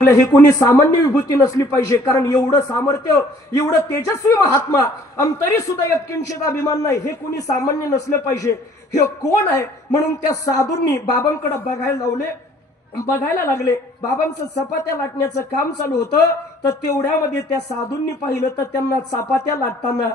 हे कोणी सामान्य विभूती नसली पाहिजे, कारण एवढं सामर्थ्य, एवढं तेजस्वी महात्मा अंतरी सुद्धा यत्किंचित अभिमान नाही, हे कोणी सामान्य नसलं पाहिजे. हे कोण आहे म्हणून त्या साधूंनी बाबांकडे बघायला लागले. बाबांचं चपात्या लाटण्याचं काम चालू होतं. तर तेवढ्यामध्ये त्या साधूंनी पाहिलं तर त्यांना चपात्या लाटताना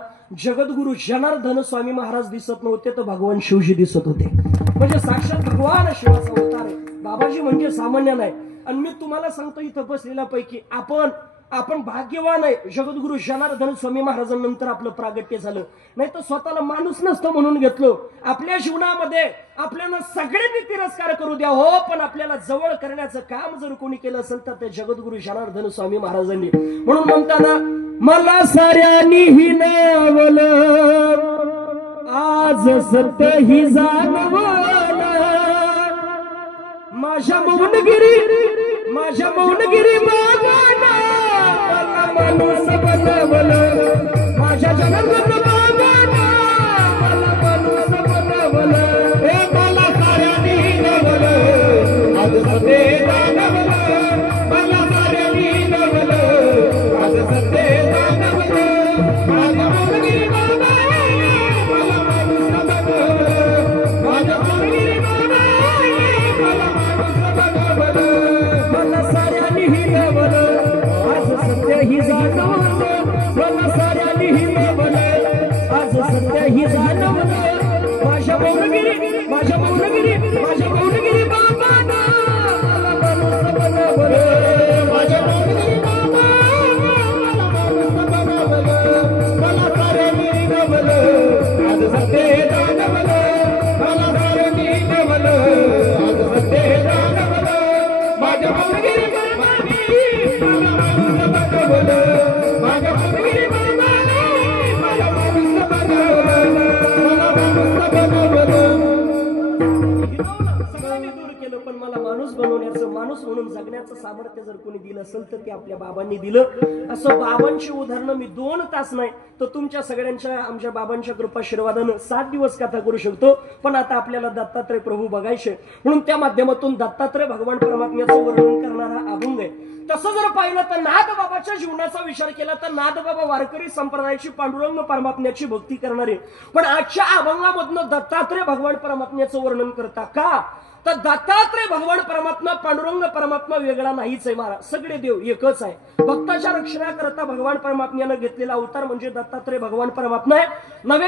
जगद्गुरु जनार्दन स्वामी महाराज दिसत नव्हते, तर भगवान शिवजी दिसत होते. म्हणजे साक्षात भगवान शिवाचा अवतार आहे. बाबाजी म्हणजे सामान्य नाही. आणि मी तुम्हाला सांगतो इथं बसलेल्यापैकी आपण भाग्यवान आहे. जगद्गुरु जनार्दन स्वामी महाराजांनंतर आपलं प्रागट्य झालं, नाही तर स्वतःला माणूस नसतं म्हणून घेतलो. आपल्या जीवनामध्ये आपल्याला सगळ्यांनी तिरस्कार करू द्या हो, पण आपल्याला जवळ करण्याचं काम जर कोणी केलं असेल तर ते जगद्गुरु जनार्दन स्वामी महाराजांनी. म्हणून म्हणताना मला साऱ्यांनी हिनवलं, आज सत्य ही जाणवलं, माझ्या मौनगिरी बाबांना मला माणूस बनवलं, माझ्या जनार्दन बाबांना मला माणूस बनवलं. हे मला साऱ्यांनी हिनवलं, आज सत्य जाणवलं, मला साऱ्यांनी हिनवलं, आज सत्य जाणवलं, माझ्या मौनगिरी बाबांना मला माणूस बनवलं, माझ्या मौनगिरी मला साऱ्यांनी हिनवलं, आज सत्य ही जाणवलं, मला साऱ्यांनी हिनवलं, आज सत्य ही जाणवलं, माझ्या मौनगिरी बाबांना मला माणूस बनवलं, माझ्या मौनगिरी बाबांना मला माणूस बनवलं, मला साऱ्यांनी हिनवलं, आज सत्य जाणवलं, मला साऱ्यांनी हिनवलं, आज सत्य जाणवलं, माझ्या मौनगिरी बाबांनी मला माणूस बनवलं, माझ्या मौनगिरी बाबांनी मला माणूस बनवलं, मला माणूस बनवलं. सगळ्यांनी दूर केलं, पण मला माणूस बनवण्याचं, माणूस म्हणून जगण्याचं सामर्थ्य जर कोणी दिलं असेल तर ते आपल्या बाबांनी दिलं. असं बाबांची उदाहरणं मी 2 तास नाही तर तुमच्या सगळ्यांच्या, आमच्या बाबांच्या कृपाशीर्वादानं 7 दिवस कथा करू शकतो. पण आता आपल्याला दत्तात्रय प्रभू बघायचे, म्हणून त्या माध्यमातून दत्तात्रय भगवान परमात्म्याचं वर्णन करणारा अभंग आहे. तसं जर पाहिलं तर नाथबाबाच्या जीवनाचा विचार केला तर नाथबाबा वारकरी संप्रदायाची पांडुरंग परमात्म्याची भक्ती करणारे, पण आजच्या अभंगामधनं दत्तात्रय भगवान परमात्म्याचं वर्णन करता का? तर दत्तात्रय भगवान परमात्मा, पांडुरंग परमात्मा वेगळा नाहीच आहे महाराज, सगळे देव एकच आहे. भक्ताच्या रक्षणाकरता भगवान परमात्म्यानं घेतलेला अवतार म्हणजे दत्तात्रय भगवान परमात्मा आहे.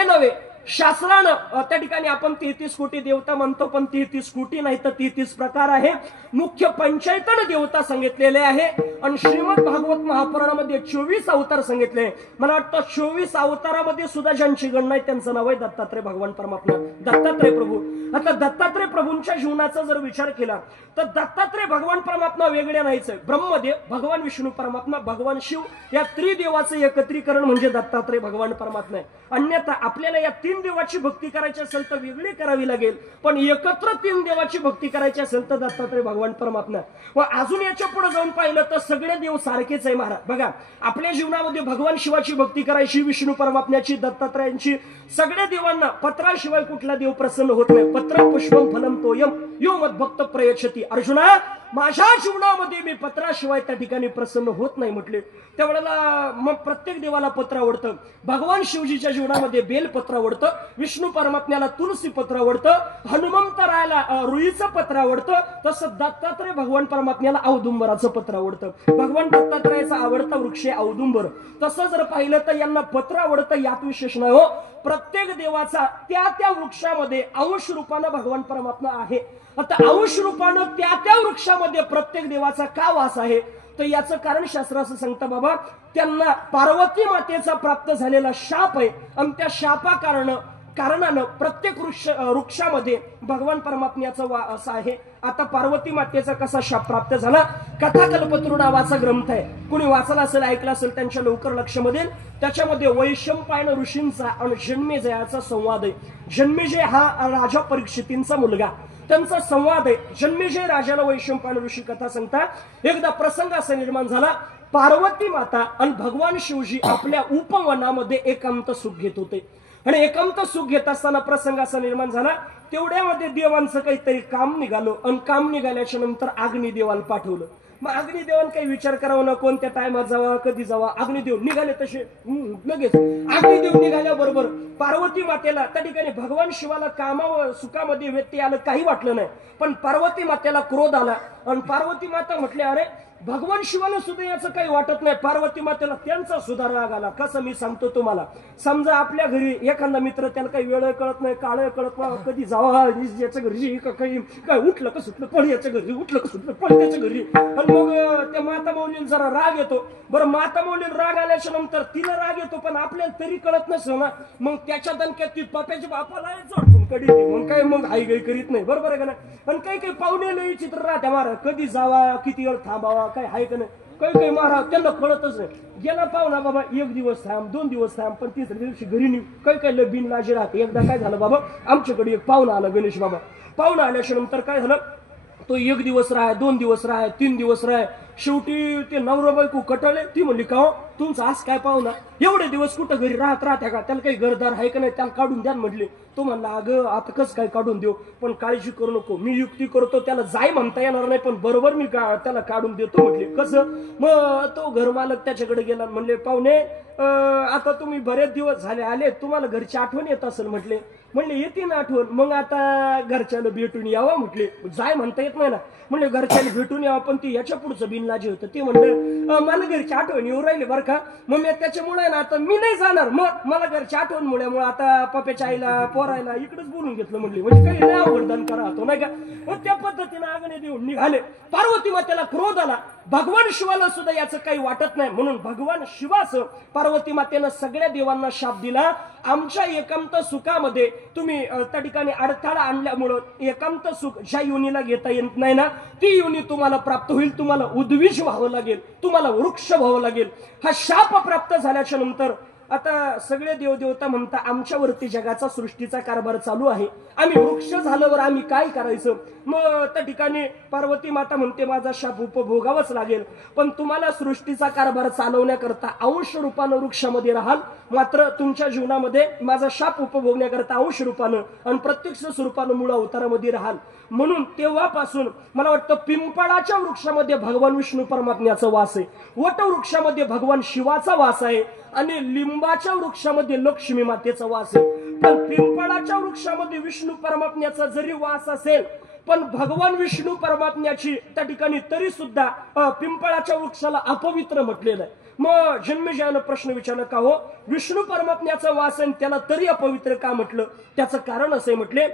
नवे शास्त्रानं त्या ठिकाणी आपण 33 कोटी देवता म्हणतो, पण 33 कोटी नाही तर 33 प्रकार आहे. मुख्य 55 देवता सांगितलेले आहे. आणि श्रीमद भागवत महापुराणामध्ये 24 अवतार सांगितले. मला वाटतं 24 अवतारामध्ये सुद्धा ज्यांची गणना आहे त्यांचं नाव आहे दत्तात्रय भगवान परमात्मा, दत्तात्रय प्रभू. आता दत्तात्रय प्रभूंच्या जीवनाचा जर विचार केला तर दत्तात्रय भगवान परमात्मा वेगळे नाहीच आहे. ब्रह्मदेव, भगवान विष्णू परमात्मा, भगवान शिव या त्रिदेवाचं एकत्रीकरण म्हणजे दत्तात्रय भगवान परमात्मा आहे. अन्यथा आपल्याला या 3 देवाची भक्ती करायची असेल तर वेगळी करावी लागेल, पण एकत्र 3 देवाची भक्ती करायची असेल तर दत्तात्रय भगवान परमात्मा. व अजून याच्या पुढे जाऊन पाहिलं तर सगळे देव सारखेच आहे महाराज. बघा, आपल्या जीवनामध्ये भगवान शिवाची भक्ती करायची, विष्णू परमात्म्याची, दत्तात्रयांची, सगळ्या देवांना पत्राशिवाय कुठला देव प्रसन्न होत नाही. पत्रं पुष्पं फलं तोयं यो मद्भक्त प्रयच्छति. अर्जुना, माझ्या जीवनामध्ये मी पत्राशिवाय त्या ठिकाणी प्रसन्न होत नाही म्हटले. त्यावेळेला मग प्रत्येक देवाला पत्र आवडतं. भगवान शिवजीच्या जीवनामध्ये बेलपत्र आवडतं, विष्णू परमात्म्याला तुलसी पत्र आवडतं, हनुमंतरायाला रुईचं पत्र आवडतं, तसं दत्तात्रय भगवान परमात्म्याला औदुंबराचं पत्र आवडतं. भगवान दत्तात्रयाचा आवडता वृक्ष आहे औदुंबर. तसं जर पाहिलं तर यांना पत्र आवडतं, यात विशेष नाही हो. प्रत्येक देवाचा त्या वृक्षामध्ये अंश रूपानं भगवान परमात्मा आहे. आता अंश रूपानं त्या वृक्षामध्ये प्रत्येक देवाचा का वास आहे? तर याचं कारण शास्त्र असं सांगतं, बाबा त्यांना पार्वती मातेचा प्राप्त झालेला शाप आहे आणि त्या कारणानं प्रत्येक वृक्षामध्ये भगवान परमात्म्याचा वास आहे. आता पार्वती मातेचा कसा शाप प्राप्त झाला? कथाकल्पतरू नावाचा ग्रंथ आहे, कुणी वाचला असेल, ऐकला असेल, त्यांच्या लवकर लक्षामध्ये. त्याच्यामध्ये वैशंपायन ऋषींचा आणि जन्मेजयाचा संवाद आहे. जन्मेजय हा राजा परीक्षितींचा मुलगा, त्यांचा संवाद आहे. जन्मेजय राजाला वैशंपायन ऋषी कथा सांगतात. एकदा प्रसंग असा निर्माण झाला, पार्वती माता आणि भगवान शिवजी आपल्या उपवनामध्ये एकांत सुख घेत होते. आणि एकांत सुख घेत असताना प्रसंग असा निर्माण झाला, तेवढ्यामध्ये देवांचं काहीतरी काम निघालं आणि काम निघाल्याच्या नंतर अग्निदेवाला पाठवलं. मग अग्निदेवान काही विचार करावा ना, कोणत्या टायमात जावा, कधी जावा. अग्निदेव निघाले तसे लगेच. अग्निदेव निघाल्याबरोबर पार्वती मातेला त्या ठिकाणी भगवान शिवाला कामावर सुखामध्ये व्यत्यय आलं काही वाटलं नाही, पण पार्वती मातेला क्रोध आला आणि पार्वती माता म्हटले अरे भगवान शिवाला सुद्धा याचं काही वाटत नाही. पार्वती मातेला त्यांचा सुद्धा राग आला. कसं मी सांगतो तुम्हाला. समजा आपल्या घरी एखादा मित्र, त्याला काही वेळ कळत नाही, काळ कळत नाही, कधी जावा याच्या घरी काही काय उठलं का सुटलं पण याच्या घरी, उठलं का सुटलं पण त्याच्या घरी. आणि मग त्या माता मौलीला जरा राग येतो. बरं माता मौलीला राग आल्याच्या नंतर तिला राग येतो, पण आपल्याला तरी कळत नसतं ना. मग त्याच्या दणक्यात ती पप्याच्या बापाला जोडून कडी, मग काय मग आई गाई करीत नाही. बरोबर आहे का नाही. आणि काही काही पाहुणे लई चित्र राहत्या महाराज, कधी जावा, किती वेळ थांबावा, काय आहे का नाही. काही काही महाराज त्यांना कळतच नाही. गेला पाहुणा बाबा 1 दिवस थांब, 2 दिवस थांब, पण 3ऱ्या दिवशी घरी निघ. काही काही बिन लाजी राहते. एकदा काय झालं बाबा, आमच्याकडे एक पाहुणा आला, गणेश बाबा. पाहुणा आल्याच्या नंतर काय झालं, तो 1 दिवस राहाय, 2 दिवस राहाय, 3 दिवस राहाय. शेवटी ते नवरा बायको कटाळले. ती म्हणली का हो तुमचा आज काय पाहुणा एवढे दिवस कुठं घरी राहत्या का, त्याला काही घरदार आहे का नाही, त्याला काढून द्या म्हटले. तो म्हणला अगं आता कसं काय काढून देऊ, पण काळजी करू नको, मी युक्ती करतो, त्याला जाय म्हणता येणार नाही, पण बरोबर मी त्याला काढून देतो म्हटले. कसं. मग तो घरमालक त्याच्याकडे गेला. म्हणले पाहुणे आता तुम्ही बरेच दिवस झाले आले, तुम्हाला घरची आठवण येत असेल म्हटले. म्हणले येते ना आठवण, मग आता घरच्याला भेटून यावं म्हटले. जाय म्हणता येत नाही ना. म्हणले घरच्याला भेटून यावं, पण ती याच्या पुढचं बिनलाजी होतं. ते म्हणलं मला घरची आठवण येऊ राहिली बरं का, मग मी त्याच्यामुळे ना आता मी नाही जाणार, मग मला घरची आठवण मुळे आता पप्याच्या आईला पोरायला इकडेच बोलून घेतलं म्हणले. म्हणजे काही नाही अवघडदान करा होतो नाही का. मग त्या पद्धतीने आगणे देऊन निघाले. पार्वती मातेला क्रोध आला. भगवान शिवाला सुद्धा याचं काही वाटत नाही, म्हणून भगवान शिवाचं पार्वती मातेनं सगळ्या देवांना शाप दिला. आमच्या एकांत सुखामध्ये तुम्ही त्या ठिकाणी अडथळा आणल्यामुळं एकांत सुख ज्या योनीला घेता येत नाही ना, ती योनी तुम्हाला प्राप्त होईल. तुम्हाला उद्विज व्हावं लागेल, तुम्हाला वृक्ष व्हावं लागेल. हा शाप प्राप्त झाल्याच्या नंतर आता सगळे देवदेवता म्हणता आमच्यावरती जगाचा सृष्टीचा कारभार चालू आहे, आम्ही वृक्ष झाल्यावर आम्ही काय करायचं. मग त्या ठिकाणी पार्वती माता म्हणते माझा शाप उपभोगावाच लागेल, पण तुम्हाला सृष्टीचा कारभार चालवण्याकरता अंश रूपानं वृक्षामध्ये राहाल, मात्र तुमच्या जीवनामध्ये माझा शाप उपभोगण्याकरता अंश रूपानं आणि प्रत्यक्ष स्वरूपानं मूळ अवतारामध्ये राहाल. म्हणून तेव्हापासून मला वाटतं पिंपळाच्या वृक्षामध्ये भगवान विष्णू परमात्म्याचा वास आहे, वटवृक्षामध्ये भगवान शिवाचा वास आहे आणि लिंबाच्या वृक्षामध्ये लक्ष्मी मातेचा वास आहे. पण पिंपळाच्या वृक्षामध्ये विष्णू परमात्म्याचा जरी वास असेल, पण भगवान विष्णू परमात्म्याची त्या ठिकाणी तरी सुद्धा पिंपळाच्या वृक्षाला अपवित्र म्हटलेलं आहे. मग जन्मेजयानं प्रश्न विचारला का हो विष्णू परमात्म्याचा वास आहे त्याला तरी अपवित्र का म्हटलं. त्याचं कारण असे म्हटले,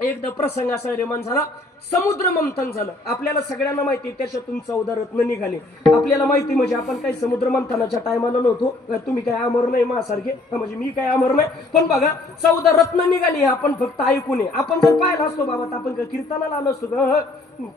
एकदा प्रसंग असा निर्माण झाला, समुद्र मंथन झालं. आपल्याला सगळ्यांना माहिती त्याच्यातून 14 रत्न निघाले. आपल्याला माहिती म्हणजे आपण काही समुद्र मंथनाच्या टायमाला नव्हतो, तुम्ही काय अमर नाही माझ्यासारखे, म्हणजे मी काय अमर नाही, पण बघा 14 रत्न निघाली. आपण फक्त ऐकून आपण जर पाहिलं असतो बाबा आपण काय कीर्तनाला आलो असतो का.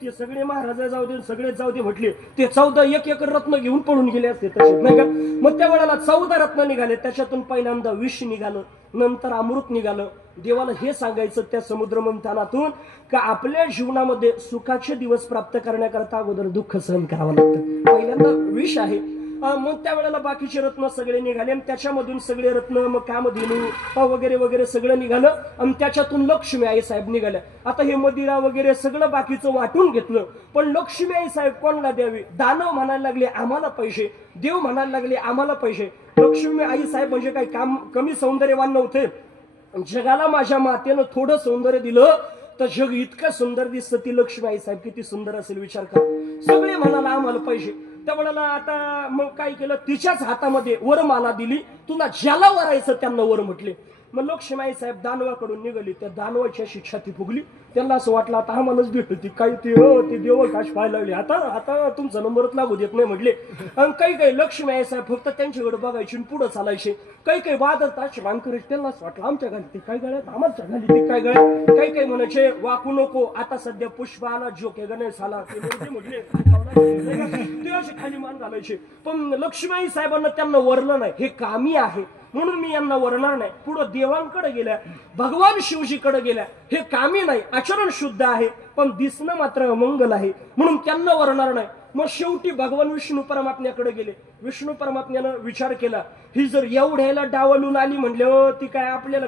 ते सगळे महाराज जाऊ दे सगळेच जाऊ दे म्हटले, ते 14 एक रत्न घेऊन पळून गेले असते तसे नाही का. मग त्या वेळेला 14 रत्न निघाले. त्याच्यातून पहिल्यांदा विष निघालं, नंतर अमृत निघालं. देवाला हे सांगायचं त्या समुद्र मंथनातून का आपल्या जीवनामध्ये सुखाचे दिवस प्राप्त करण्याकरता अगोदर दुःख सहन करावं लागतं. पहिल्यांदा विष आहे. मग त्यावेळेला बाकीचे रत्न सगळे निघाले आणि त्याच्यामधून सगळे रत्न मग कामधेनू वगैरे वगैरे सगळं निघालं आणि त्याच्यातून लक्ष्मी आई साहेब निघाल्या. आता हे मदिरा वगैरे सगळं बाकीचं वाटून घेतलं, पण लक्ष्मी आई साहेब कोणाला द्यावी. दानव म्हणायला लागले आम्हाला पैसे, देव म्हणायला लागले आम्हाला पैसे. लक्ष्मी आई साहेब म्हणजे काही काम कमी सौंदर्यवान नव्हते. जगाला माझ्या मातेनं थोडं सौंदर्य दिलं तर जग इतकं सुंदर दिसतं. ती लक्ष्मी आई साहेब किती सुंदर असेल विचार करा. सगळे म्हणाला आम्हाला पैसे. त्यावेळेला आता मग काय केलं, तिच्याच हातामध्ये वरमाला दिली, तुला ज्याला वरायचं त्यांना वर म्हटले. मग लक्ष्मी साहेब दानवाकडून निघाली. त्या दानवाची अशी छाती फुगली. त्यांना असं वाटलं आता आम्हालाच भेटती काय ते देव काश पाहायला लागले, आता तुमचा नंबरच लागू देत नाही म्हटले. आणि काही लक्ष्मी साहेब फक्त त्यांच्याकडे बघायची पुढे चालायचे. काही वादत असे मान करायचे. त्यांना असं वाटलं आमच्या घाली ते काय गळ्यात, आमच्या घाली ते काय गळ्यात. काही म्हणायचे वाकू नको, आता सध्या पुष्प आला, जोके गणेश आला ते म्हटले, ते असे खाली मान घालायचे. पण लक्ष्मी साहेबांना त्यांना वरलं नाही, हे कामी आहे म्हणून मी यांना वरणार नाही. पुढे देवांकडे गेल्या, भगवान शिवजीकडे गेल्या. हे कामी नाही, आचरण शुद्ध आहे, पण दिसणं मात्र मंगल आहे म्हणून त्यांना वरणार नाही. मग शेवटी भगवान विष्णू परमात्म्याकडे गेले. विष्णू परमात्म्यानं विचार केला, ही जर एवढ्याला डावलून आली म्हटलं ती काय आपल्याला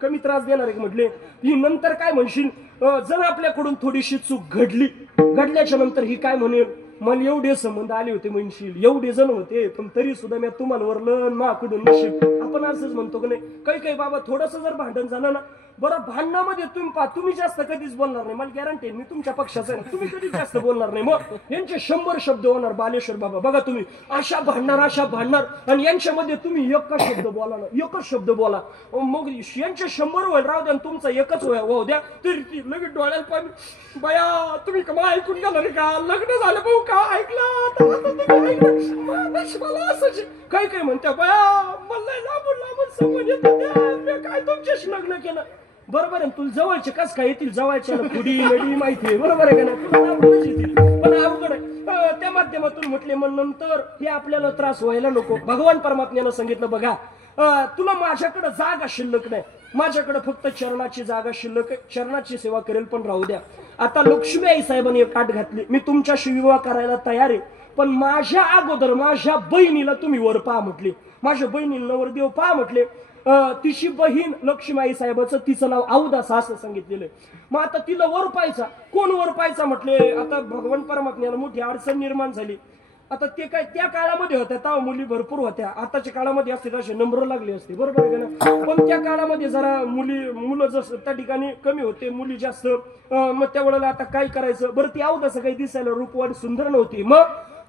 कमी त्रास देणार आहे म्हटले. ही नंतर काय म्हणशील, जर आपल्याकडून थोडीशी चूक घडल्याच्या नंतर ही काय म्हणेल, मला एवढे संबंध आले होते म्हणशील, एवढे जण होते, पण तरी सुद्धा मी तुम्हाला वरलं माकडून नशीब. आपण असंच म्हणतो की नाही, काही बाबा थोडंसं जर भांडण झालं ना, बरं भांडणामध्ये तुम्ही जास्त कधीच बोलणार नाही, मला गॅरंटी मी तुमच्या पक्षाचं आहे, तुम्ही कधीच जास्त बोलणार नाही. मग यांचे 100 शब्द होणार. बालेश्वर बाबा बघा, तुम्ही अशा भांडणार आणि यांच्यामध्ये तुम्ही एकच शब्द बोला, मग यांचे 100 होईल राहू द्या, तुमचा एकच होऊ द्या, तरी लगेच डोळ्याला पाणी, बया तुम्ही कमा ऐकून गेला रे का, लग्न झालं भाऊ का ऐकलं, मला असं काही म्हणत्या, बया मला लांबून समज येत, काय तुमच्याशी लग्न केलं. बरोबर आहे, तुला जवळचे कस काय येतील, जवळच्या पुढी नडी माहिती आहे, बरोबर आहे का नाही, पण अवघड आहे. त्या माध्यमातून म्हटले, मग नंतर हे आपल्याला त्रास व्हायला नको. भगवान परमात्म्यानं सांगितलं, बघा तुला माझ्याकडे जागा शिल्लक नाही, माझ्याकडे फक्त चरणाची जागा शिल्लक आहे, चरणाची सेवा करेल, पण राहू द्या. आता लक्ष्मी आई साहेबांनी एक काट घातली, मी तुमच्याशी विवाह करायला तयार आहे, पण माझ्या अगोदर माझ्या बहिणीला तुम्ही वर पहा म्हटले, माझ्या बहिणीला नवरदेव पहा म्हटले. तिची बहीण लक्ष्मीबाई साहेबाचं, तिचं नाव अवदासा असं सांगितलेलं. मग आता तिला वर पाहायचा, कोण वर पाहायचा म्हटले. आता भगवान परमात्म्याला मोठी अडचण निर्माण झाली. आता ते काय त्या काळामध्ये होत्या तेव्हा मुली भरपूर होत्या, आताच्या काळामध्ये असते तसे नंबर लागले असते, बरोबर आहे का ना. पण त्या काळामध्ये जरा मुलं जसं त्या ठिकाणी कमी होते, मुली जास्त. मग त्यावेळेला आता काय करायचं, बरं ती अवदासा काही दिसायला रूपवाडी सुंदर नव्हती. मग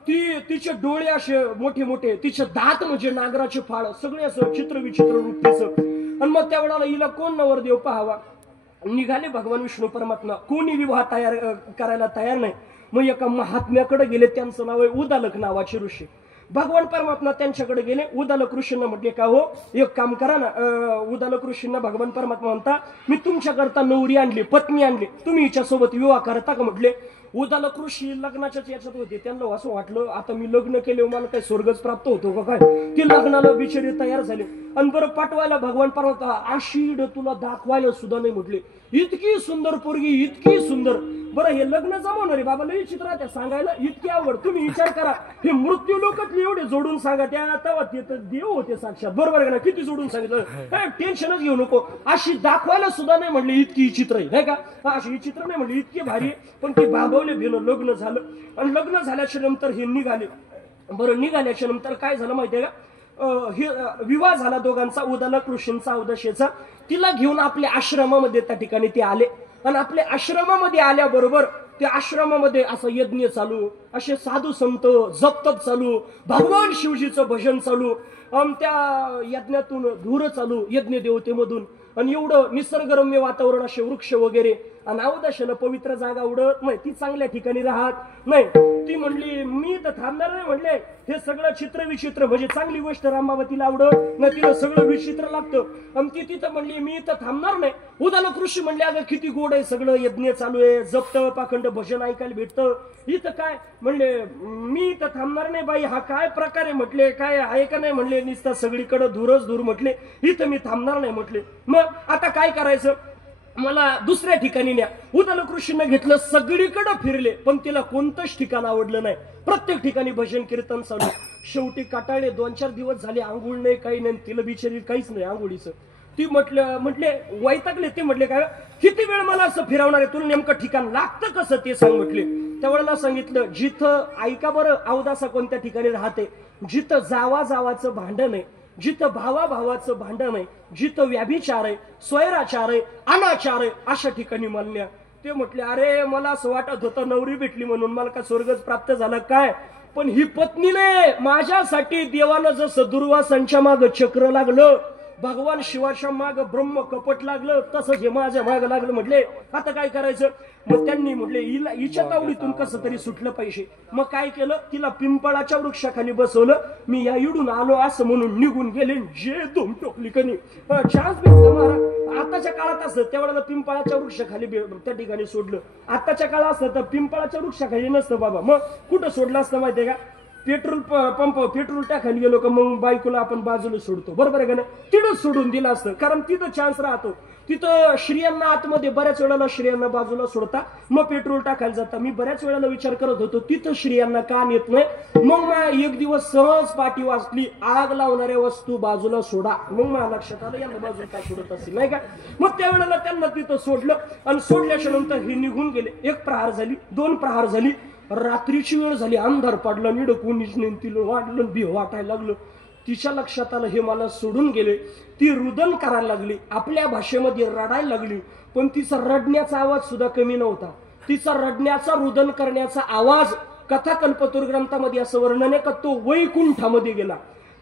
तिचे डोळे असे मोठे मोठे, तिचे दात म्हणजे नागराचे फाळ, सगळे असं चित्रविचित्र रूप तिचं. आणि मग त्यावेळेला हिला कोण नवरदेव पाहावा, निघाले भगवान विष्णू परमात्मा. कोणी विवाह करायला तयार नाही. मग एका महात्म्याकडे गेले, त्यांचं नाव आहे उदालक नावाचे ऋषी. भगवान परमात्मा त्यांच्याकडे गेले. उदालक ऋषींना म्हटले, का हो एक काम करा ना. उदालक ऋषींना भगवान परमात्मा म्हणता, मी तुमच्याकरता नवरी आणली, पत्नी आणली, तुम्ही हिच्यासोबत विवाह करता का म्हटले. उदालक ऋषी लग्नाच्याच याच्यात होते, त्यांना असं वाटलं आता मी लग्न केले, मला काही स्वर्गच प्राप्त होतो का काय. ते लग्नाला बिचारे तयार झाले. आणि बरं पाठवायला भगवान परमात्मा आशीड तुला दाखवायला सुद्धा नाही म्हटले. इतकी सुंदर पोरगी, इतकी सुंदर. बरं हे लग्न जमवणार आहे बाबा, लई चित्र त्या सांगायला इतकी आवड. तुम्ही विचार करा, हे मृत्यू लोकातले एवढे जोडून सांगा, त्या तेव्हा ते तर देव होते साक्षात, बरोबर आहे ना. किती जोडून सांगितलं, काय टेन्शनच घेऊ नको. अशी दाखवायला सुद्धा नाही म्हटले, इतकी चित्र आहे का, अशी चित्र नाही म्हटले, इतकी भारी. पण ती बाबवले भेलं, लग्न झालं. आणि लग्न झाल्याच्या नंतर हे निघाले. बरं निघाल्याच्या नंतर काय झालं माहितीये का, हे विवाह झाला दोघांचा, उदालक ऋषींचा अवदशेचा. तिला घेऊन आपल्या आश्रमामध्ये त्या ठिकाणी ते आले. आणि आपल्या आश्रमामध्ये आल्याबरोबर त्या आश्रमामध्ये असं यज्ञ चालू, असे साधू संत जपतप चालू, भगवान शिवजीचं भजन चालू, त्या यज्ञातून धूर चालू यज्ञ देवतेमधून. आणि एवढं निसर्गरम्य वातावरण, असे वृक्ष वगैरे. आणि अवदशेनं पवित्र जागा उडत नाही, ती चांगल्या ठिकाणी राहत नाही. ती म्हणली मी तर थांबणार नाही म्हटले, हे सगळं चित्र विचित्र, म्हणजे चांगली गोष्ट रामबाबतीला आवडत नाही, तिला सगळं विचित्र लागतं. आणि ती तिथं म्हणली मी तर थांबणार नाही. उदालक ऋषी म्हणले, अगं किती गोड आहे, सगळं यज्ञ चालू आहे, जपत पाखंड भजन ऐकायला भेटतं, इथं काय म्हणले मी तर थांबणार नाही बाई, हा काय प्रकार आहे म्हटले, काय आहे का नाही म्हणले, नुसता सगळीकडे धूरच धूर म्हटले, इथं मी थांबणार नाही म्हटले. मग आता काय करायचं, मला दुसऱ्या ठिकाणी न्या. उदालक ऋषींना घेतलं, सगळीकडे फिरले, पण तिला कोणतंच ठिकाण आवडलं नाही. प्रत्येक ठिकाणी भजन कीर्तन चालू. शेवटी काटाळे 2-4 दिवस झाले, आंघोळ नाही, काही नाही, तिला बिचारी काहीच नाही आंघोळीचं. ती म्हटले वैतागले. ते म्हटले काय किती वेळ मला असं फिरवणार आहे, तुला नेमकं ठिकाण लागतं कसं ते सांग म्हटले. त्यावेळेला सांगितलं, जिथं ऐका बरं अवदासा कोणत्या ठिकाणी राहते, जिथं जावाचं भांडण आहे, जिथं भावाचं भांडण आहे, जिथं व्याभिचार आहे, स्वैराचार आहे, अनाचार आहे, अशा ठिकाणी मानल्या. ते म्हटले, अरे मला असं वाटत होतं नवरी भेटली म्हणून मला का स्वर्गच प्राप्त झाला काय, पण ही पत्नी नाही. माझ्यासाठी देवानं जसं दुर्वासांच्या माग चक्र लागलं, भगवान शिवाच्या माग ब्रह्म कपट लागलं, तसंच हे माझ्या माग लागलं. म्हटले आता काय करायचं. मग त्यांनी म्हटले हिच्या तावडीतून कसं तरी सुटलं पाहिजे. मग काय केलं, तिला पिंपळाच्या वृक्षाखाली बसवलं. मी या इडून आलो असं म्हणून निघून गेले. जे धूम टोकली कनी चान्स भेटला मारा. आताच्या काळात असतं त्यावेळेला पिंपळाच्या वृक्षाखाली त्या ठिकाणी सोडलं. आताच्या काळात असतं तर पिंपळाच्या वृक्षाखाली नसतं बाबा, मग कुठं सोडलं असतं माहितीये का, पेट्रोल पंप पेट्रोल टाकायला गेलो का मग बायकोला आपण बाजूला सोडतो, बरोबर आहे का नाही? तिथंच सोडून दिलं असतं, कारण तिथं चान्स राहतो. तिथं स्त्रियांना आतमध्ये बऱ्याच वेळेला स्त्रियांना बाजूला सोडता, मग पेट्रोल टाकायला जाता. मी बऱ्याच वेळेला विचार करत होतो तिथं स्त्रियांना का नेत नाही. मग एक दिवस सहज पाठी वाचली, आग लावणाऱ्या वस्तू बाजूला सोडा. मग मला लक्षात आलं यांना बाजूला काय सोडत असेल, नाही का? मग त्यावेळेला त्यांना तिथं सोडलं आणि सोडल्याच्या नंतर हे निघून गेले. 1 प्रहार झाली, 2 प्रहार झाली, रात्रीची वेळ झाली, अंधार पडला, निड कोणीच नाही. तिला वाटलं भी वाटायला लागलं. तिच्या लक्षात आलं हे मला सोडून गेले. ती रुदन करायला लागली, आपल्या भाषेमध्ये रडायला लागली. पण तिचा रडण्याचा आवाज सुद्धा कमी नव्हता. तिचा रडण्याचा, रुदन करण्याचा आवाज कथाकल्पतरू ग्रंथामध्ये असं वर्णन आहे का तो वैकुंठामध्ये गेला.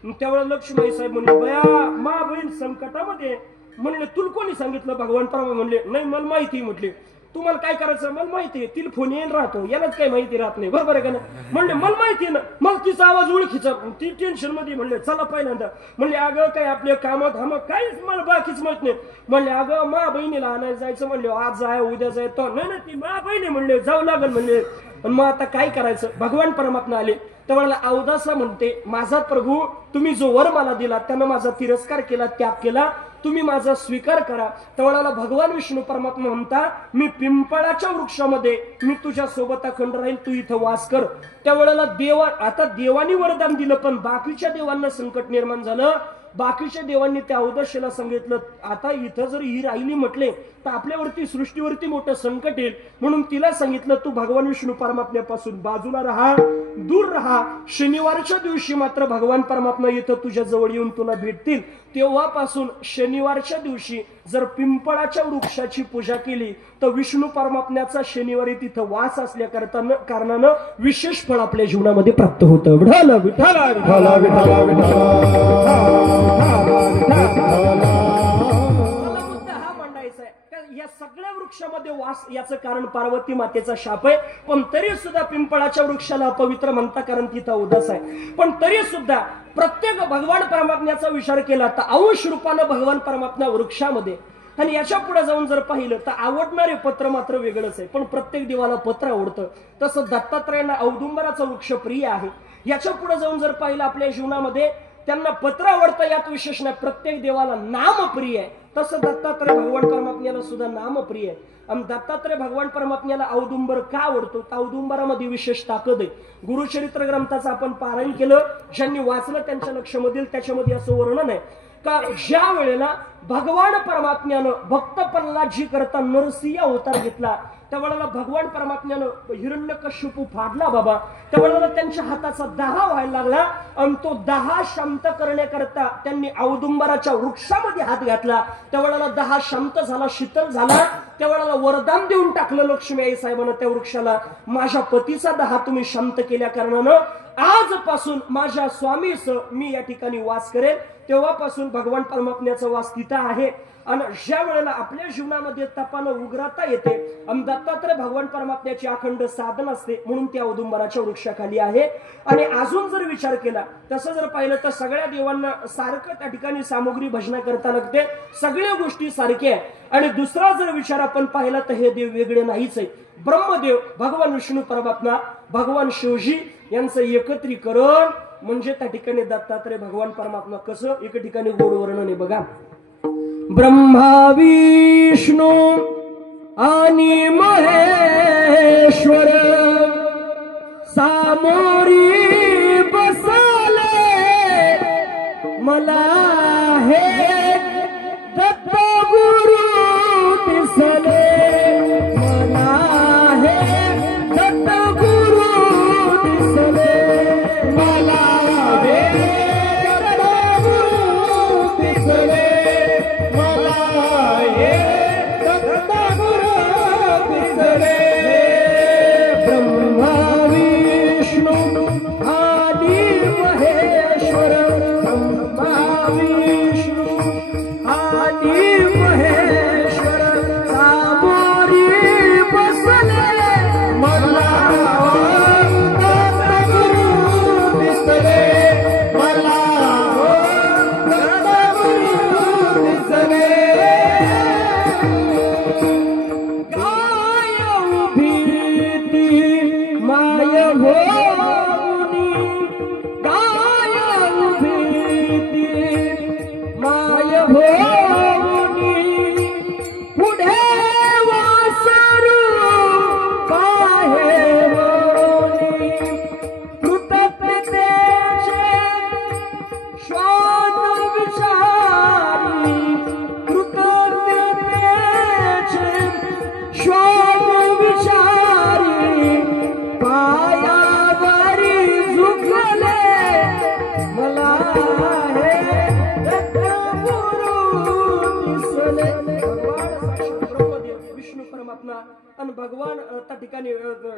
त्यावेळेला लक्ष्मीबाई साहेब म्हणले, बया मा बहीण संकटामध्ये. म्हणले तुला कोणी सांगितलं? भगवान परवा म्हणले, नाही मला माहिती. म्हटले तुम्हाला काय करायचं? मला माहिती आहे. तिला फोन येऊन राहतो, यालाच काही माहिती राहत नाही, बरोबर आहे का नाही? म्हणले मला माहिती आहे ना. मग तिचा आवाज ओळखीचा. ती टेन्शन मध्ये म्हणले चला पहिल्यांदा. म्हणले अगं काय आपल्या कामात हम काहीच मला बाकीच माहित नाही. म्हणले अगं मा बहिणीला आणायला जायचं. म्हणले आज जाय उद्या जाय. तो नाही ती मा बहिणी म्हणले जाऊ लागल. म्हणले मग आता काय करायचं? भगवान परमात्मा आले. त्यावेळेला अवदासा म्हणते, माझा प्रभू तुम्ही जो वर मला दिला त्यानं माझा तिरस्कार केला, त्याग केला, तुम्ही माझा स्वीकार करा. त्यावेळेला भगवान विष्णू परमात्मा म्हणता, मी पिंपळाच्या वृक्षामध्ये मी तुझ्या सोबत अखंड राहील, तू इथं वास कर. त्यावेळेला आता देवानी वरदान दिलं, पण बाकीच्या देवांना संकट निर्माण झालं. बाकीच्या देवांनी त्या अवदशीला सांगितलं, आता इथं जर ही राहिली म्हटले तर आपल्यावरती सृष्टीवरती मोठं संकट येईल. म्हणून तिला सांगितलं तू भगवान विष्णू परमात्म्यापासून बाजूला राहा, दूर राहा. शनिवारच्या दिवशी मात्र भगवान परमात्मा इथं तुझ्या जवळ येऊन तुला भेटतील. तेव्हापासून शनिवारच्या दिवशी जर पिंपळाच्या वृक्षाची पूजा केली तर विष्णू परमात्म्याचा शनिवारी तिथं वास असल्या कारणानं विशेष फळ आपल्या जीवनामध्ये प्राप्त होतं. विठ्ठल विठ्ठल विठ्ठल विठ्ठल हा मांडायचा आहे. या सगळ्या वृक्षामध्ये वास याचं कारण पार्वती मातेचा शाप आहे. पण तरी सुद्धा पिंपळाच्या वृक्षाला अपवित्र म्हणता, कारण तिथं उदास आहे. पण तरी सुद्धा प्रत्येक भगवान परमात्म्याचा विचार केला तर अंश रूपानं भगवान परमात्मा वृक्षामध्ये. आणि याच्या पुढे जाऊन जर पाहिलं तर आवडणारे पत्र मात्र वेगळंच आहे. पण प्रत्येक देवाला पत्र आवडतं. तसं दत्तात्रयांना औदुंबराचा वृक्ष प्रिय आहे. याच्या पुढे जाऊन जर पाहिलं आपल्या जीवनामध्ये त्यांना पत्र आवडतं यात विशेष नाही. प्रत्येक देवाला नाम प्रिय आहे. तसं दत्तात्रय भगवान परमात्म्याला सुद्धा नाम प्रिय आहे. आणि दत्तात्रय भगवान परमात्म्याला औदुंबर का आवडतो? तर औदुंबरामध्ये विशेष ताकद आहे. गुरुचरित्र ग्रंथाचं आपण पारायण केलं, ज्यांनी वाचलं त्यांच्या लक्षामध्ये त्याच्यामध्ये असं वर्णन आहे का ज्या वेळेला भगवान परमात्म्यानं भक्त प्रल्हादजी करता नरसिंह अवतार घेतला त्यावेळेला भगवान परमात्म्यानं हिरण्यकश्यपू फाडला बाबा. त्यावेळेला त्यांच्या हाताचा दाह व्हायला लागला आणि तो दाह शांत करण्याकरता त्यांनी औदुंबराच्या वृक्षामध्ये हात घातला. त्यावेळेला दाह शांत झाला, शीतल झाला. त्यावेळेला वरदान देऊन टाकलं लक्ष्मी आई साहेबांना त्या वृक्षाला, माझ्या पतीचा दाह तुम्ही शांत केल्या कारणानं आजपासून माझ्या स्वामीस मी या ठिकाणी वास करेल. तेव्हापासून भगवान परमात्म्याचा वास तिथं आहे. आणि ज्या वेळेला आपल्या जीवनामध्ये तपानं उग्रता येते आणि दत्तात्रय भगवान परमात्म्याची अखंड साधन असते म्हणून त्या औदुंबराच्या वृक्षाखाली आहे. आणि अजून जर विचार केला तसं जर पाहिलं तर सगळ्या देवांना सारखं त्या ठिकाणी सामुग्री भजना करता लागते, सगळ्या गोष्टी सारख्या आहे. आणि दुसरा जर विचार आपण पाहिला तर हे देव वेगळे नाहीच आहे. ब्रह्मदेव, भगवान विष्णू परमात्मा, भगवान शिवजी यांचं एकत्रीकरण म्हणजे त्या ठिकाणी दत्तात्रय भगवान परमात्मा. कसं एक ठिकाणी गोड वर्णन आहे बघा. ब्रह्मा विष्णू आणि महेश्वर सामोरी बसले, मला हे दत्त गुरु दिसले, मला हे दत्त गुरु दिसले, मला हे दत्त गुरु दिसले, ब्रह्मा विष्णू आणि महेश्वर, ब्रह्मा विष्णू गंगा आणि भगवान त्या ठिकाणी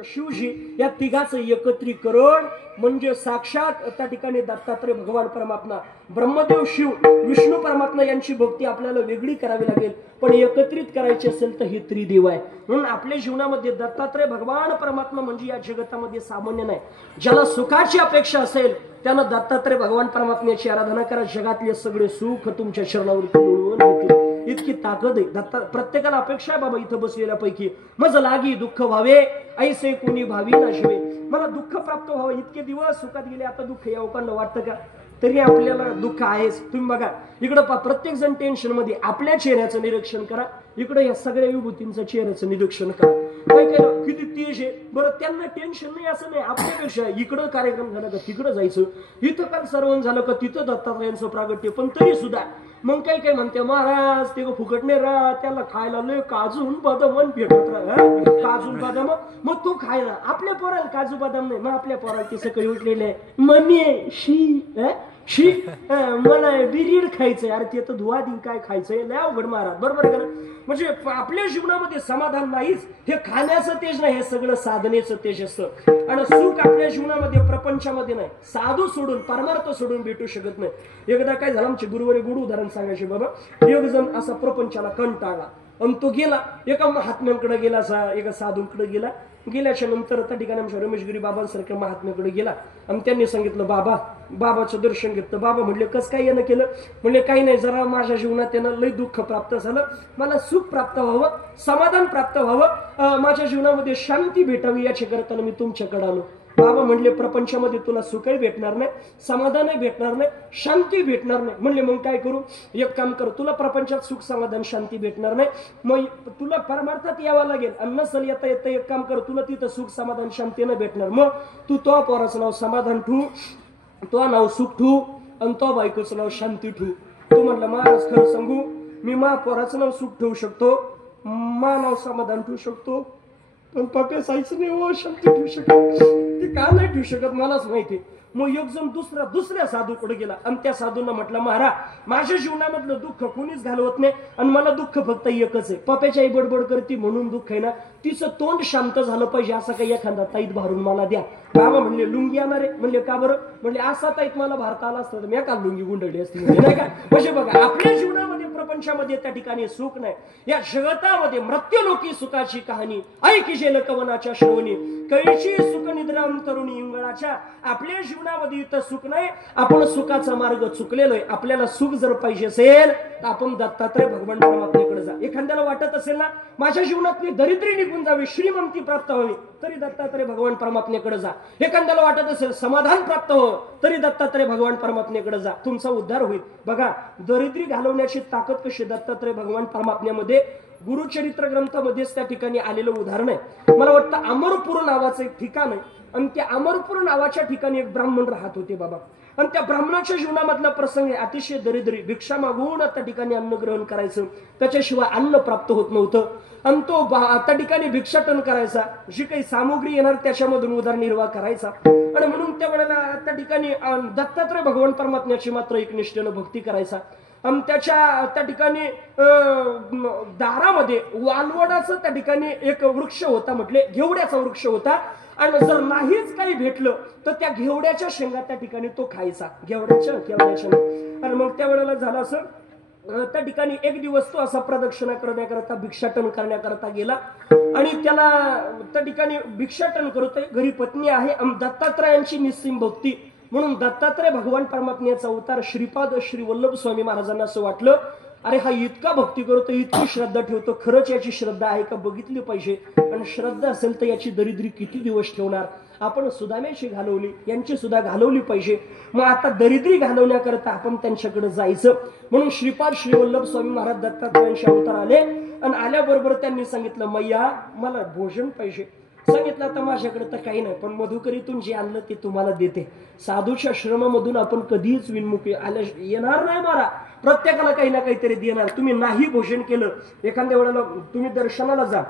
शिवजी या तिघाचं एकत्रीकरण म्हणजे साक्षात त्या ठिकाणी दत्तात्रय भगवान परमात्मा, ब्रह्मदेव शिव, विष्णू परमात्मा यांची भक्ती आपल्याला वेगळी करावी लागेल, पण एकत्रित करायची असेल तर हे त्रिदेव आहे. म्हणून आपल्या जीवनामध्ये दत्तात्रय भगवान परमात्मा म्हणजे या जगतामध्ये सामान्य नाही. ज्याला सुखाची अपेक्षा असेल त्यानं दत्तात्रय भगवान परमात्म्याची आराधना करा. जगातले सगळे सुख तुमच्या चरणावरती मिळवून येतील. इतकी ताकद आहे दत्ता. प्रत्येकाला अपेक्षा आहे बाबा इथं बसलेल्यापैकी मज लागी दुःख व्हावे ऐसे कोणी भावी ना शिवे. मला दुःख प्राप्त व्हावं. इतके दिवस सुखात गेले, आता दुःख या लोकांना वाटतं का? तरी आपल्याला दुःख आहेच. तुम्ही बघा इकडं प्रत्येक जण टेन्शन मध्ये. आपल्या चेहऱ्याचं निरीक्षण करा, इकडे या सगळ्या विभूतींचं चेहऱ्याचं निरीक्षण करा. काही किती तेज आहे बरं, त्यांना टेन्शन नाही असं नाही. आपल्यापेक्षा इकडं कार्यक्रम झाला का तिकडं जायचं, इथं काल सर्वण झालं का तिथं दत्तात्रयांचं प्रागट्य. पण तरी सुद्धा मग काही काय म्हणते महाराज ते फुकटणे राहा, त्याला खायला लय काजून बदाम भेटत राहा. काजू बदाम मग तू खायला. आपल्या पोराला काजू बदाम नाही, मग आपल्या पोराला ते सकाळी उठलेले मम्मी शी मला बिरीड खायचंय. अरे ते तर धुवा दिन काय खायचंय, लय अवघड महाराज. बरोबर आहे का? म्हणजे आपल्या जीवनामध्ये समाधान नाहीच. हे खाण्याचं तेज नाही, हे सगळं साधनेचं तेज असतं. आणि सुख आपल्या जीवनामध्ये प्रपंचामध्ये नाही, साधू सोडून परमार्थ सोडून भेटू शकत नाही. एकदा काय झालं, आमचे गुरुवारी गुरु उदाहरण सांगायचे बाबा. एक जण असा प्रपंचाला कंटाळला आणि तो गेला एका महात्म्यांकडे गेला, एका साधूंकडे गेला. गेल्याच्या नंतर त्या ठिकाणी आमच्या रमेशगिरी बाबांसारख्या महात्म्याकडे गेला आणि त्यांनी सांगितलं बाबाचं दर्शन घेतलं. बाबा म्हणले कसं काय यानं केलं? म्हणले काही नाही, जरा माझ्या जीवनात यानं लय दुःख प्राप्त झालं, मला सुख प्राप्त व्हावं, समाधान प्राप्त व्हावं, माझ्या जीवनामध्ये शांती भेटावी याच्याकरता मी तुमच्याकडे आलो. बाबा म्हणले प्रपंचामध्ये तुला सुखही भेटणार नाही, समाधानही भेटणार नाही, शांती भेटणार नाही. म्हणले मग काय करू? एक काम कर, तुला प्रपंचात सुख समाधान शांती भेटणार नाही, मग तुला परमार्थात यावं लागेल. आणि नसल येता येता एक काम कर, तुला तिथं सुख समाधान शांती नाही भेटणार, मग तू तो पोराचं नाव समाधान ठेवू, तो नाव सुख ठेवू आणि तो बायकोचं नाव शांती ठेवू. तू म्हटलं महाराज खरं सांगू, मी मा पोराचं नाव सुख ठेवू शकतो, मा नाव समाधान ठेवू शकतो, पण पप्या सायचं नाही हो शांती ठेवू शकत. ते का नाही ठेवू शकत मलाच माहिती. मग एक जण दुसऱ्या साधूकडे गेला आणि त्या साधूंना म्हटलं महाराज माझ्या जीवनामधलं दुःख कोणीच घालवत नाही आणि मला दुःख फक्त एकच आहे, पप्याची आई बडबड करते म्हणून दुःख आहे ना, तिचं तोंड शांत झालं पाहिजे असं काही एखादा ताईत भारून मला द्या. बाबा म्हणले लुंगी येणार आहे? म्हणले का बरं? म्हणले असा ताईत मला भारता आला असतं तर मी काल लुंगी गुंडळली असती, नाही का? म्हणजे बघा आपल्या जीवनामध्ये प्रपंचामध्ये त्या ठिकाणी सुख नाही. या जगतामध्ये मृत्यूलोकी सुखाची कहाणी ऐकी जेल कवनाच्या श्रवणी कैची सुख निद्राम तरुणी इंगळाच्या. आपल्या जीवनामध्ये इथं सुख नाही, आपण सुखाचा मार्ग चुकलेलो आहे. आपल्याला सुख जर पाहिजे असेल तर आपण दत्तात्रय भगवान परमात्म्याकडे जा. एखाद्याला वाटत असेल ना माझ्या जीवनातली दरिद्री निघून जावी, श्रीमंती प्राप्त व्हावी, तरी दत्तात्रय भगवान परमात्म्याकडे जा. एखाद्याला वाटत असेल समाधान प्राप्त व्हावं, तरी दत्तात्रय भगवान परमात्म्याकडे जा, तुमचा उद्धार होईल. बघा दरिद्री घालवण्याची ताकद कशी दत्तात्रय भगवान परमात्म्यामध्ये. गुरुचरित्र ग्रंथामध्येच त्या ठिकाणी आलेलं उदाहरण आहे. मला वाटतं अमरपूर नावाचं एक ठिकाण आहे आणि त्या अमरपूर नावाच्या ठिकाणी एक ब्राह्मण राहत होते बाबा. आणि त्या ब्राह्मणाच्या जीवनामधला प्रसंग अतिशय दरिद्री, भिक्षा मागून त्या ठिकाणी अन्न ग्रहण करायचं, त्याच्याशिवाय अन्न प्राप्त होत नव्हतं. आणि तो त्या ठिकाणी भिक्षाटन करायचा, जी काही सामुग्री येणार त्याच्यामधून उदरनिर्वाह करायचा. आणि म्हणून त्या वेळेला त्या ठिकाणी दत्तात्रय भगवान परमात्म्याची मात्र एकनिष्ठेनं भक्ती करायचा. आणि त्या ठिकाणी दारामध्ये वालवडाचं त्या ठिकाणी एक वृक्ष होता, म्हटले घेवड्याचा वृक्ष होता. आणि जर नाहीच काही भेटलं तर त्या घेवड्याच्या शेंगा त्या ठिकाणी तो खायचा, घेवड्याच्या. आणि मग त्या वेळेला झालं असं, त्या ठिकाणी एक दिवस तो असा प्रदक्षिणा करण्याकरता भिक्षाटन करण्याकरता गेला आणि त्याला त्या ठिकाणी भिक्षाटन करतोय, घरी पत्नी आहे. दत्तात्रयांची निस्सीम भक्ती म्हणून दत्तात्रय भगवान परमात्म्याचा अवतार श्रीपाद श्री वल्लभ स्वामी महाराजांना असं वाटलं, अरे हा इतका भक्ती करतो, इतकी श्रद्धा ठेवतो, खरंच याची श्रद्धा आहे का बघितली पाहिजे. आणि श्रद्धा असेल तर याची दरिद्री किती दिवस ठेवणार. आपण सुदाम्याची घालवली, यांची सुद्धा घालवली पाहिजे. मग आता दरिद्री घालवण्याकरता आपण त्यांच्याकडे जायचं. म्हणून श्रीपाद श्री वल्लभ स्वामी महाराज दत्तात्रयांचे अवतार आले आणि आल्याबरोबर त्यांनी सांगितलं मैया मला भोजन पाहिजे. सांगितलं आता माझ्याकडे तर काही नाही, पण मधुकरीतून जे आणलं ते तुम्हाला देते. साधूच्या श्रमामधून आपण कधीच विनमुखी येणार नाही. मारा प्रत्येकाला काही ना काहीतरी देणार. तुम्ही नाही भोजन केलं, एखाद्या वेळेला तुम्ही दर्शनाला जा,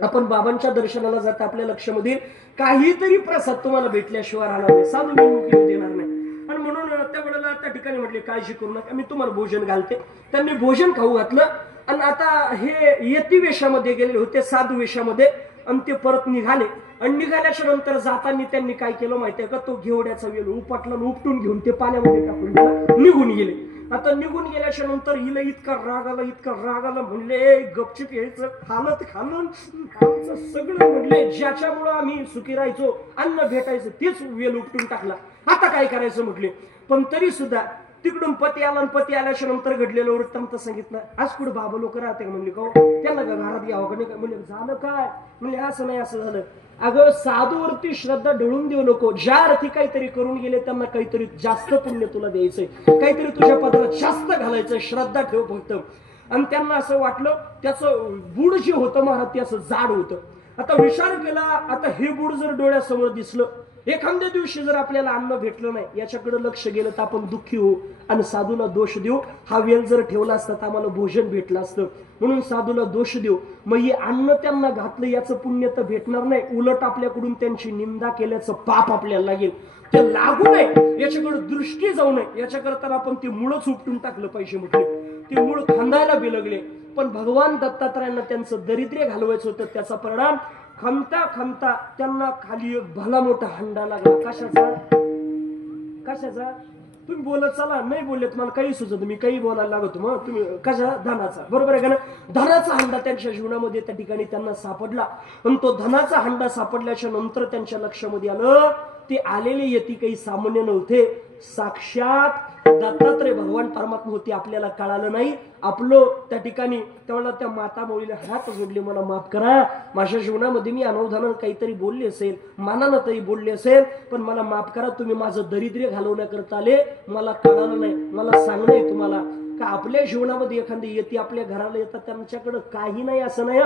आपण बाबांच्या दर्शनाला जाता, आपल्या लक्षामध्ये काहीतरी प्रसाद तुम्हाला भेटल्याशिवाय राहणार नाही, साधू विनमुखी देणार नाही. आणि म्हणून त्या वेळेला त्या ठिकाणी म्हटले काळजी करू नका, मी तुम्हाला भोजन घालते. त्यांनी भोजन खाऊ घातलं आणि आता हे यती वेशामध्ये गेलेले होते, साधू वेशामध्ये, आणि ते परत निघाले. आणि निघाल्याच्या नंतर जाताना त्यांनी काय केलं माहितीये का, तो घेवड्याचा वेल उपटला, उपटून घेऊन ते पाण्यामध्ये टाकून दिला, निघून गेले. आता निघून गेल्याच्या नंतर हिला इतका राग आला, म्हणले गपचिप यायचं, खालत खालून आमचं सगळं, म्हणले ज्याच्यामुळं आम्ही सुखी राहायचो, अन्न भेटायचं, तेच वेल उपटून टाकला, आता काय करायचं म्हटले. पण तरी सुद्धा तिकडून पती आला, आणि पती आल्याच्या नंतर घडलेलं वृत्तांत सांगितलं. आज कुठे बाबा लोक राहते का म्हणले, का त्यांना का घरात यावं का नाही, म्हणजे झालं काय, म्हणजे असं नाही असं झालं. अगं साधूवरती श्रद्धा ढळून देऊ नको. ज्या अर्थी काहीतरी करून गेले त्यांना काहीतरी जास्त पुण्य तुला द्यायचंय, काहीतरी तुझ्या पदरात जास्त घालायचंय, श्रद्धा ठेव फक्त. आणि त्यांना असं वाटलं त्याचं बुड जे होतं महाराज ते असं जाड होतं. आता विचार केला, आता हे बुड जर डोळ्यासमोर दिसलं, एखाद्या दिवशी जर आपल्याला अन्न भेटलं नाही, याच्याकडे लक्ष गेलं तर आपण दुःखी होऊ आणि साधूला दोष देऊ. हा वेल जर ठेवला असता तर आम्हाला भोजन भेटलं असतं, म्हणून साधूला दोष देऊ. मग हे अन्न त्यांना घातलं याचं पुण्य तर भेटणार नाही, उलट आपल्याकडून त्यांची निंदा केल्याचं पाप आपल्याला लागेल. ते लागू नये, याच्याकडे दृष्टी जाऊ नये, याच्याकरता आपण ते मुळच उपटून टाकलं पाहिजे म्हटले. ते मूळ खांदायला बिलगले. पण भगवान दत्तात्रयांना त्यांचं दरिद्र्य घालवायचं होतं, त्याचा परिणाम खमता खमता त्यांना खाली एक भला मोठा हंडा लागला. कशाचा तुम्ही बोलत चला, नाही बोलले तुम्हाला काही सुचत, मी काही बोलायला लागतो. मग तुम्ही कशा, धनाचा, बरोबर आहे का ना. धनाचा हंडा त्यांच्या जीवनामध्ये त्या ठिकाणी त्यांना सापडला. पण तो धनाचा हंडा सापडल्याच्या नंतर त्यांच्या लक्षामध्ये आलं, ते आलेले यती काही सामान्य नव्हते, साक्षात दत्तात्रय भगवान परमात्मा होते. आपल्याला कळालं नाही. आपलं त्या ठिकाणी त्यावेळेला त्या माता मौलीला हात जोडले, मला माफ करा, माझ्या जीवनामध्ये मी अनवधानानं काहीतरी बोलले असेल, मानानं तरी बोलले असेल, पण मला माफ करा, तुम्ही माझं दरिद्र्य घालवण्याकरता आले, मला कळालं नाही. मला सांगणं आहे तुम्हाला का आपल्या जीवनामध्ये एखादी यती आपल्या घराला येतात, त्यांच्याकडे काही नाही असं नाही,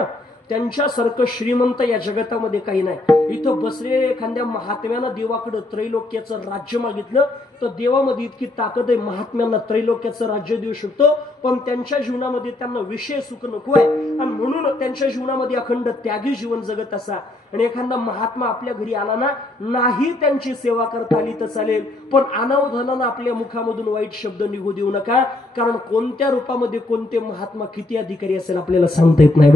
त्यांच्यासारखं श्रीमंत या जगतामध्ये काही नाही. इथं बसले एखाद्या महात्म्यानं देवाकडे त्रैलोक्याचं राज्य मागितलं तर देवामध्ये इतकी ताकद आहे, महात्म्यांना त्रैलोक्याचं राज्य देऊ शकतो. पण त्यांच्या जीवनामध्ये त्यांना विषय सुख नको आहे, आणि म्हणून त्यांच्या जीवनामध्ये अखंड त्यागी जीवन जगत असा. आणि एखादा महात्मा आपल्या घरी आला ना, नाही त्यांची सेवा करता आली तर चालेल, पण अनावधानानं आपल्या मुखामधून वाईट शब्द निघू देऊ नका, कारण कोणत्या रूपामध्ये कोणते महात्मा किती अधिकारी असेल आपल्याला सांगता येत नाही.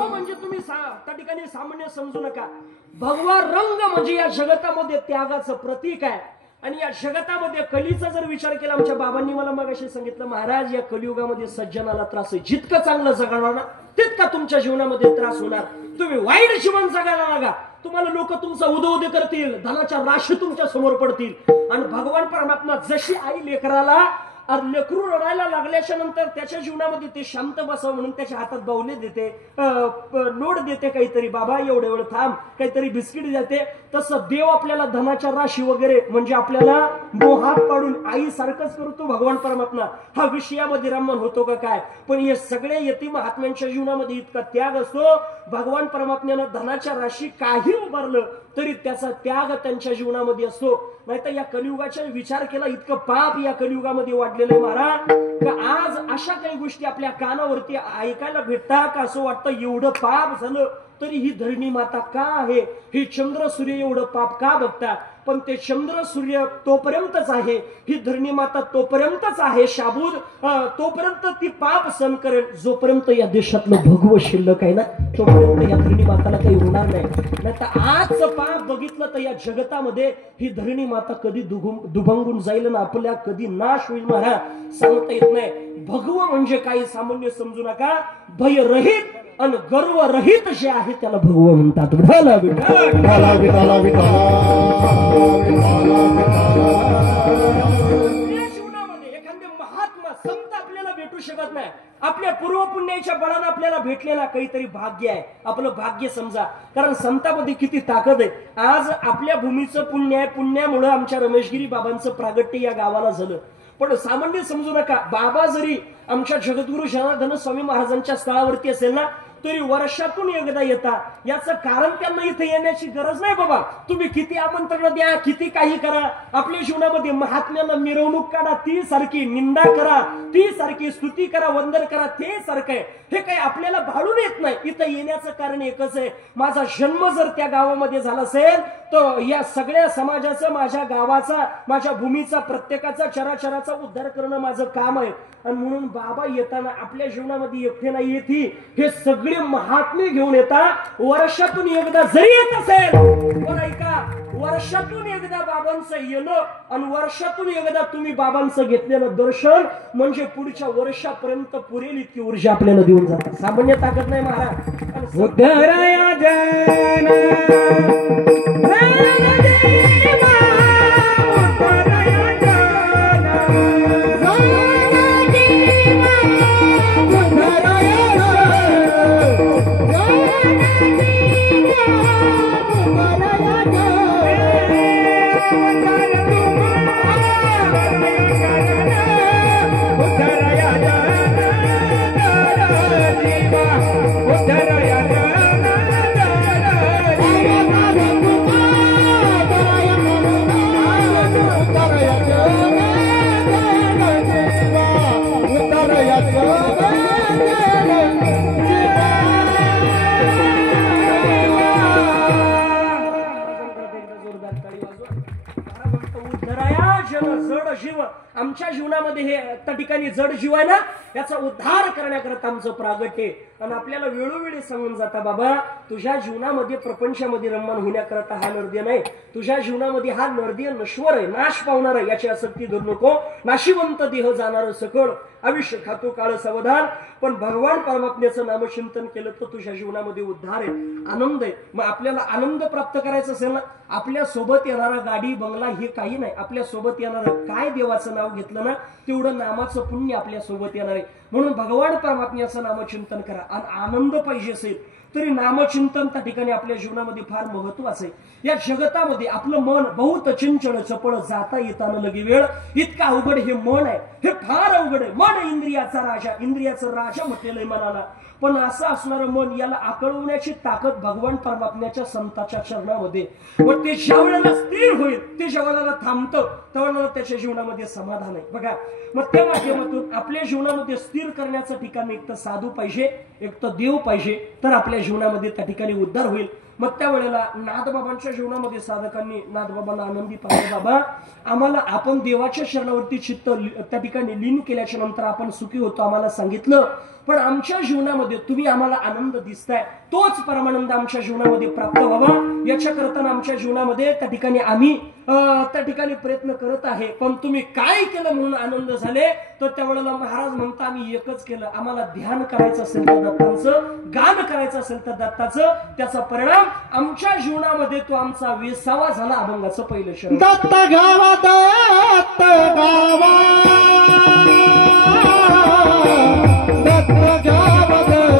म्हणजे तुम्ही त्या ठिकाणी सामान्य समजू नका. भगवा रंग म्हणजे या जगतामध्ये त्यागाचं प्रतीक आहे. आणि या जगतामध्ये कलीचा जर विचार केला, आमच्या बाबांनी मला मगाशी सांगितलं, महाराज या कलियुगामध्ये सज्जनाला त्रास आहे. जितकं चांगलं जगणार ना तितका तुमच्या जीवनामध्ये त्रास होणार. तुम्ही वाईट जीवन जगायला लागा, तुम्हाला लोक तुमचा उदो करतील, धनाच्या राशी तुमच्या समोर पडतील. आणि भगवान परमात्मा जशी आई लेकराला, लेकरू रडायला लागल्याच्या नंतर त्याच्या जीवनामध्ये ते शांत बसावं म्हणून त्याच्या हातात बाहुले देते, नोट देते, काहीतरी बाबा एवढे वेळ थांब, काहीतरी बिस्किट देते. तसं देव आपल्याला धनाच्या राशी वगैरे म्हणजे आपल्याला मोहात पाडून आई सारखंच करतो भगवान परमात्मा. हा विषयामध्ये रमण होतो का काय. पण हे सगळे यती महात्म्यांच्या जीवनामध्ये इतका त्याग असतो. भगवान परमात्म्यानं धनाच्या राशी काही उभारलं तरी त्याचा त्याग त्यांच्या जीवनामध्ये असतो. नाहीतर या कलियुगाचा विचार केला, इतकं पाप या कलियुगामध्ये वाढलेलं आहे महाराज, का आज अशा काही गोष्टी आपल्या कानावरती ऐकायला भेटतात का असं वाटतं एवढं पाप झालं तरी ही धरणी माता का आहे, ही चंद्र सूर्य एवढं पाप का बघतात. पण ते चंद्र सूर्य तोपर्यंतच आहे, ही धरणी माता तोपर्यंतच आहे शाबूत, तोपर्यंत ती पाप सहन करेल. जोपर्यंत या देशातलं भगवं शिल्लक आहे ना तोपर्यंत या धरणी माताला काही होणार नाही. नाहीतर आजचं पाप बघितलं तर या जगतामध्ये ही धरणी माता कधी दुभंगून जाईल ना आपल्या कधी नाश होईल महाराज सांगता येत नाही. भगवं म्हणजे काही सामान्य समजू नका. भयरहित आणि गर्वरहित जे आहे त्याला भगवं म्हणतात. जीवनामध्ये एखादे महात्मा संत आपल्याला भेटू शकत नाही. आपल्या पूर्व पुण्याच्या बळानं आपल्याला भेटलेला काहीतरी भाग्य आहे, आपलं भाग्य समजा. कारण संतांमध्ये किती ताकद आहे. आज आपल्या भूमीचं पुण्य आहे, पुण्यामुळे आमच्या रमेशगिरी बाबांचं प्रागट्य या गावाला झालं. पण सामान्य समजू नका, बाबा जरी आमच्या जगद्गुरु जनार्दन स्वामी महाराजांच्या स्थळावरती असेल ना तरी वर्षातून एकदा येता. याचं कारण त्यांना इथे येण्याची गरज नाही बाबा. तुम्ही किती आमंत्रण द्या, किती काही करा, आपल्या जीवनामध्ये महात्म्यांना मिरवणूक काढा, ती सारखी निंदा करा, ती सारखी स्तुती करा, वंदन करा, ते सारखं आहे. हे काही आपल्याला भाडून येत नाही. इथं येण्याचं कारण एकच आहे, माझा जन्म जर त्या गावामध्ये झाला असेल तर या सगळ्या समाजाचं, माझ्या गावाचा, माझ्या भूमीचा, प्रत्येकाचा, चराचराचा उद्धार करणं माझं काम आहे. आणि म्हणून बाबा येताना आपल्या जीवनामध्ये एकटे नाही येते, हे सगळे महात्मे घेऊन येतात. वर्षातून एकदा जरी येत असेल, पण ऐका, वर्षातून एकदा बाबांचं येणं आणि वर्षातून एकदा तुम्ही बाबांचं घेतलेलं दर्शन म्हणजे पुढच्या वर्षापर्यंत पुरेल इतकी ऊर्जा आपल्याला देऊन जातात. सामान्य ताकद नाही महाराज. उद्धराया जन जीव आमच्या जीवनामध्ये हे त्या ठिकाणी जड जीव आहे ना, याचा उद्धार करण्याकरता आमचं प्रागट्य. आणि आपल्याला वेळोवेळी सांगून जाता, बाबा तुझ्या जीवनामध्ये प्रपंचामध्ये रममान होण्याकरता हा नरदेह नाही. तुझ्या जीवनामध्ये हा नरदेह नश्वर आहे, नाश पावणार आहे, याची आसक्ती धरू नको. नाशिवंत देह जाणार सकळ, आयुष्य खातो काळ सावधान. पण भगवान परमात्म्याचं नामचिंतन केलं तर तुझ्या जीवनामध्ये उद्धार आहे, आनंद आहे. मग आपल्याला आनंद प्राप्त करायचा असेल ना, आपल्या सोबत येणारा गाडी बंगला हे काही नाही. आपल्या सोबत येणारं काय देवाचं नाव घेतलं ना, तेवढं नामाचं पुण्य आपल्या सोबत येणार आहे. म्हणून भगवान परमात्म्याचं नामचिंतन करा. आणि आनंद पाहिजे असेल तरी नामचिंतन त्या ठिकाणी आपल्या जीवनामध्ये फार महत्वाचं आहे. या जगतामध्ये आपलं मन बहुत चंचल चपळ, जाता येताना लगी वेळ, इतका अवघड हे मन आहे. हे फार अवघड आहे. मन इंद्रियाचा राजा, इंद्रियाचं राजा म्हटलेलं आहे मनाला. पण असं असणारं मन, याला आकळवण्याची ताकद भगवान परमात्म्याच्या संताच्या चरणामध्ये. मग ते ज्या वेळेला स्थिर होईल, ते ज्या वेळेला थांबतं, त्यावेळेला त्याच्या जीवनामध्ये समाधान आहे. बघा, मग त्या माध्यमातून आपल्या जीवनामध्ये स्थिर करण्याचं ठिकाण एक तर साधू पाहिजे, एक तर देव पाहिजे, तर आपल्या जीवनामध्ये त्या ठिकाणी उद्धार होईल. मग त्यावेळेला नाथबाबांच्या जीवनामध्ये साधकांनी नाथबाबांना आनंदी पाहिजे, बाबा आम्हाला आपण देवाच्या शरणावरती चित्त त्या ठिकाणी लीन केल्याच्या नंतर आपण सुखी होतो, आम्हाला सांगितलं. पण आमच्या जीवनामध्ये तुम्ही आम्हाला आनंद दिसताय, तोच परमानंद आमच्या जीवनामध्ये प्राप्त व्हावा याच्या करताना आमच्या जीवनामध्ये त्या ठिकाणी आम्ही त्या ठिकाणी प्रयत्न करत आहे. पण तुम्ही काय केलं म्हणून आनंद झाले, तर त्यावेळेला महाराज म्हणता आम्ही एकच केलं. आम्हाला ध्यान करायचं असेल तर दत्तांचं, गान करायचं असेल तर दत्ताचं, त्याचा परिणाम आमच्या जीवनामध्ये तो आमचा 20वा झाला अभंगाचं पहिलं शरण. दत्त गावा दत्त गावा दत्त गावा दत्त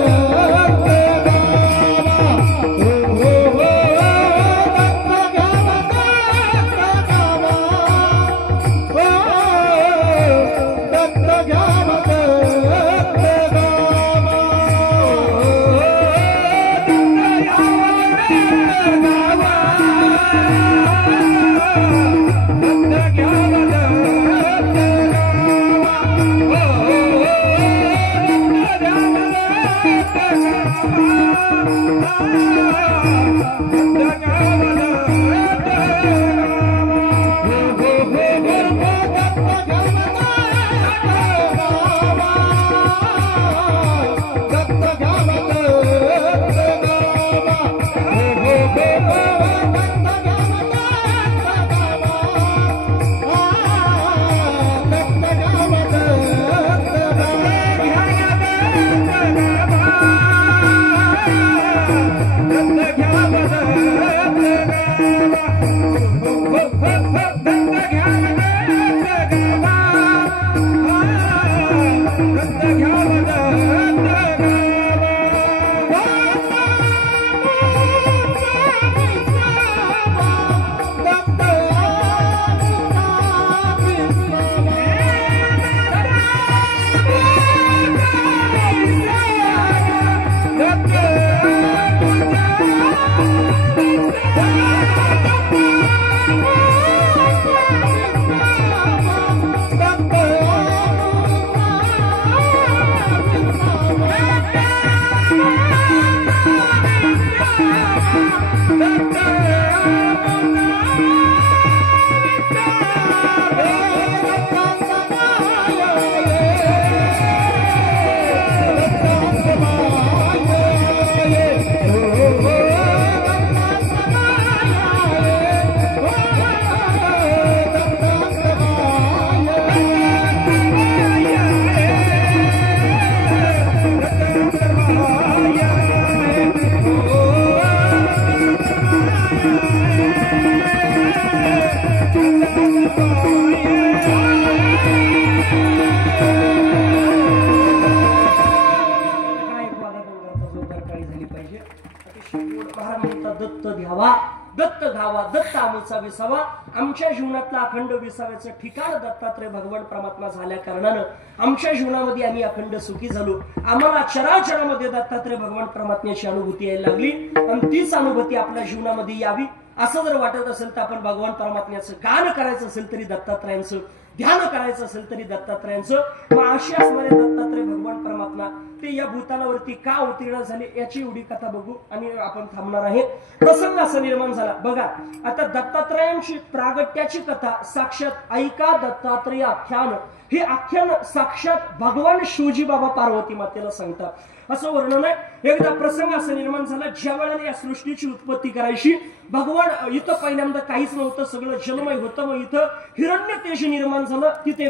अतिशय गोड. महाराज म्हणतात दत्त घ्यावा, दत्त घावा, दत्त आमचा विसावा. आमच्या जीवनातला अखंड विसाव्याचं ठिकाण दत्तात्रय भगवान परमात्मा झाल्या कारणानं आमच्या जीवनामध्ये आम्ही अखंड सुखी झालो. आम्हाला चराचरामध्ये दत्तात्रय भगवान परमात्म्याची अनुभूती यायला लागली आणि तीच अनुभूती आपल्या जीवनामध्ये यावी असं जर वाटत असेल तर आपण भगवान परमात्म्याचं गान करायचं असेल तरी दत्तात्रयांचं, ध्यान करायचं असेल तरी दत्तात्रयांचं. मग असे असणारे दत्तात्रय भगवान परमात्मा ते या भूतानावरती का अवतीर्ण झाले याची एवढी कथा बघू आणि आपण थांबणार आहे. प्रसंग असा निर्माण झाला बघा. आता दत्तात्रयांची प्रागट्याची कथा साक्षात ऐका दत्तात्रय आख्यान. हे आख्यान साक्षात भगवान शिवजी बाबा पार्वती मातेला सांगतात असं वर्णन आहे. एकदा प्रसंग असा निर्माण झाला ज्या वेळेला या सृष्टीची उत्पत्ती करायची भगवान इथं पहिल्यांदा काहीच नव्हतं, सगळं जलमय होतं. मग इथं हिरण्य तेज निर्माण झालं. तिथे